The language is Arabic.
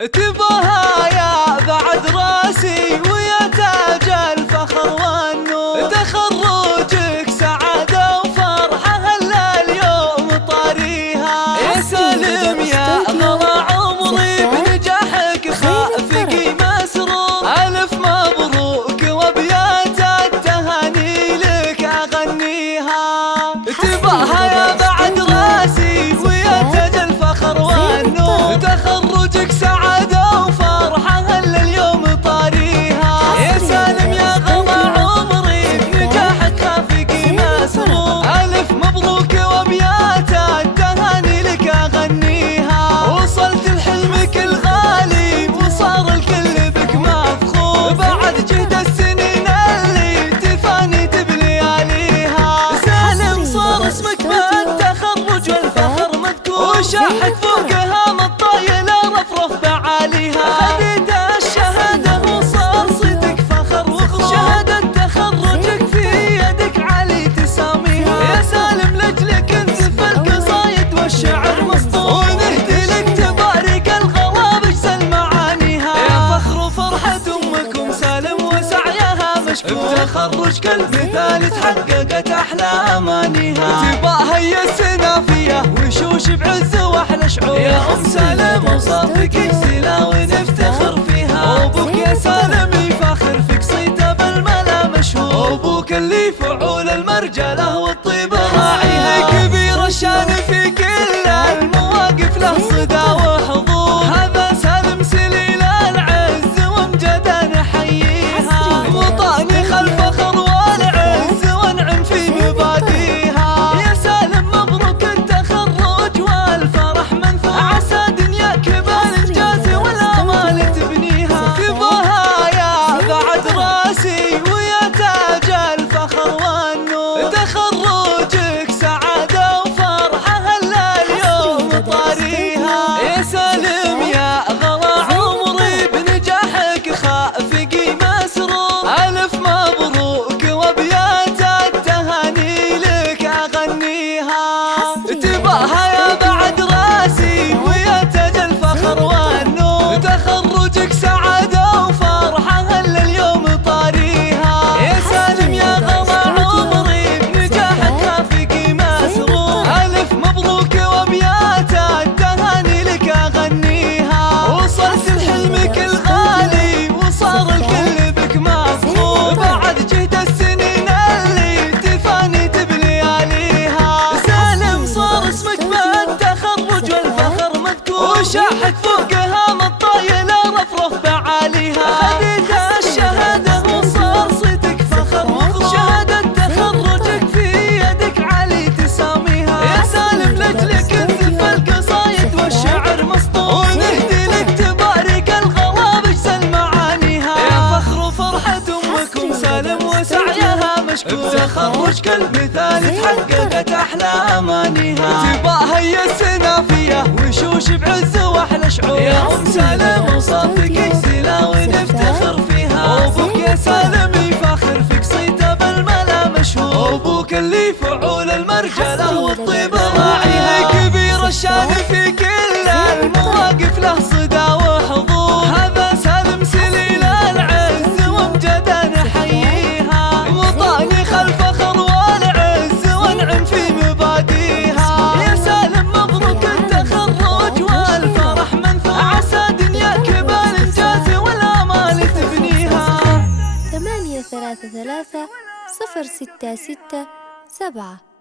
تباها يا بعد راسي ويا تاج الفخر والنور، تخرجك سعادة وفرحة هلا اليوم طاريها. يا سالم يا غلا عمري بنجاحك خافقي مسرور، ألف مبروك وأبيات التهاني لك أغنيها. تباها يا بعد راسي ويا تاج الفخر والنور، تخرجك سعادة وفرحة هلا اليوم طاريها. يا سالم يا غلا عمري بنجاحك خافقي مسرور، ألف مبروك وأبيات التهاني لك أغنيها. وصلت لحلمك الغالي وصار الكل بك مفخور، بعد جهد السنين اللي تفاني بلياليها. سالم صار اسمك بالتخرج والفخر مذكور، وشاحك فوقها مطايل رفرف بعاليها. خديت الشهادة وصار صيتك فخر وغرور، شهادة تخرجك في يدك علي تساميها. يا سالم لجلك انزف القصايد والشعر مسطور، ونهدي لك تبارك الغلا بجزل معانيها. يا فخر وفرحة أمكم سالم وسعيها مشكور، تخرجك المثالي تحققت أحلى أمانيها. تباها هي السنافية وشوش بعز واحلى شعور، يا أم سالم وصافك سلا ونفتخر فيها. وابوك يا سالم يفاخر فيك صيته بالملا مشهور، ابوك اللي فعول المرجله والطيب راعيها. كبير الشان في كل المواقف له صدى وحضور، هذا سالم سليل العز وامجد نحييها. وطاني خلف فخر والعز وانعم في مباديها. يا سالم مبروك التخرج والفرح منثور، عسى دنياك بالانجاز والامال تبنيها. تباها يا بعد راسي ويا تاج الفخر والنور، تخرجك سعادة وفرحة هلا اليوم طاريها. يا سالم يا غلا عمري بنجاحك خافقي مسرور، ألف مبروك وأبيات التهاني لك أغنيها. تباها يا بعد راسي ويا تاج الفخر والنور، تخرجك سعادة وفرحة هلا اليوم طاريها. يا سالم يا غلا عمري بنجاحك خافقي مسرور، ألف مبروك وأبيات التهاني لك أغنيها. وصلت لحلمك الغالي وصار الكل بك مفخور، بعد جهد السنين اللي تفاني بلياليها. سالم صار اسمك بالتخرج والفخر مذكور، وشاحك فوقها مطايل رفرف بعاليها. خديت الشهادة وصار صيتك فخر وغرور، شهادة تخرجك في يدك علي تساميها. يا سالم لجلك انزف القصايد والشعر مسطور، ونهدي لك تبارك الغلا بجزل معانيها. يا فخر وفرحة أمكم سالم وسعيها مشكور، تخرجك المثالي تحققت أحلى أمانيها. تباها هي السنافية وشوش بعز واحلى شعور، يا أم سالم وصافك سلا ونفتخر فيها. وابوك يا سالم يفاخر فيك صيته بالملا مشهور، ابوك اللي فعول المرجله والطيب راعيها. كبير الشان في كل المواقف له صدى وحضور، هذا سالم سليل العز وامجد نحييها. وطاني خلف فخر والعز وانعم في مباديها. يا سالم مبروك التخرج والفرح منثور، عسى دنياك بالانجاز والامال تبنيها. 8 3 3 0 6 6 7